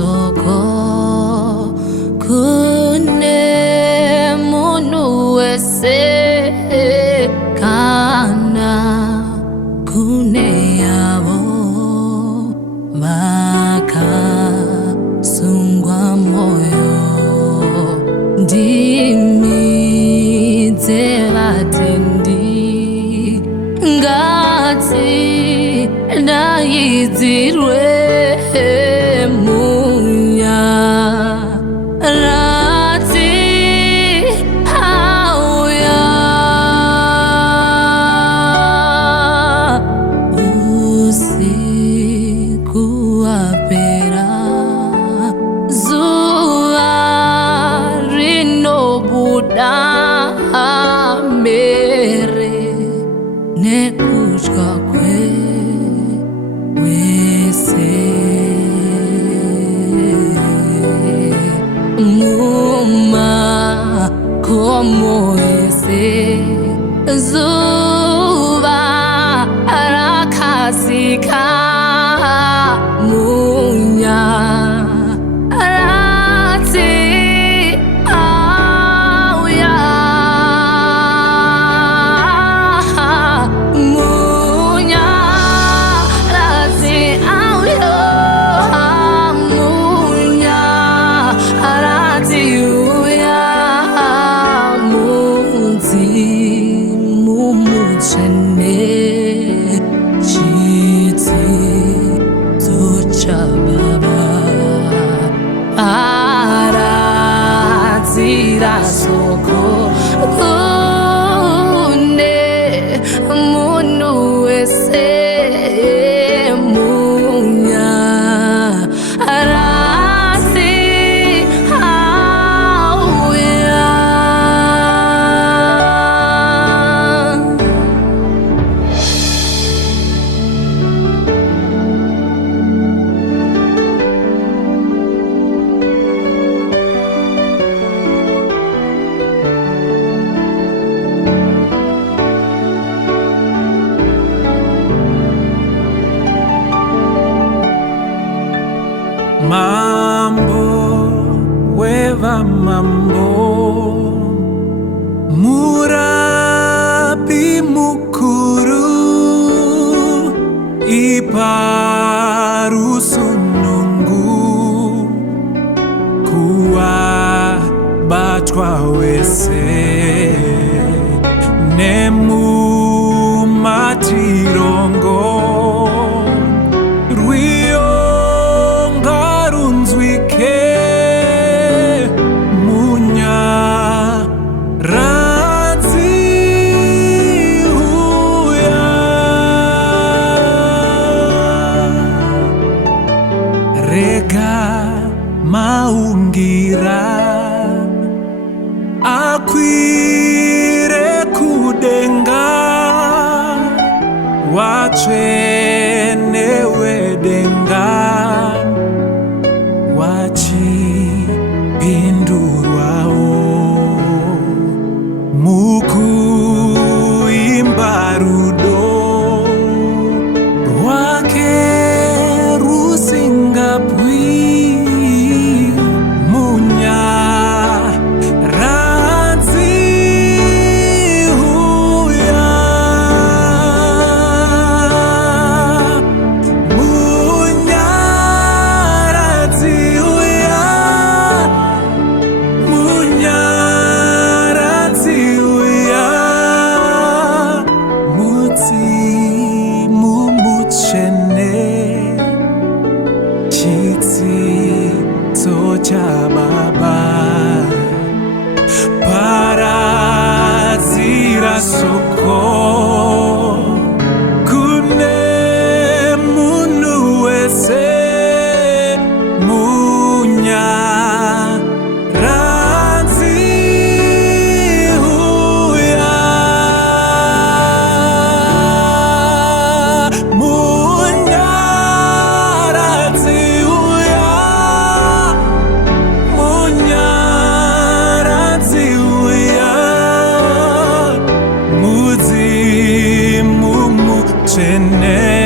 soko kune munu wese kana kune yabo maka sungwa moyo dimi tendi ngati na yizirwe munya rati hauya usiku wapera zuwa rinobuda mere nekuchwa kwe wese muma como ese zuva rakasika munya rati auya munya rati auya munya rati uya muti mumuchene chiti tuchababa arazira soko kune munu wese munya arazi hauya Mambo, weva mambo, murabi mukuru, iparu sunungu, kuwa batwa wese, nemu matirongo, maungira akwire kudenga wachene wedenga wachi pindurwao muku imbarudo wake rusingapwi Baba parazira soko kune munu wese munya razi huya munya razi huya muzi mumu chene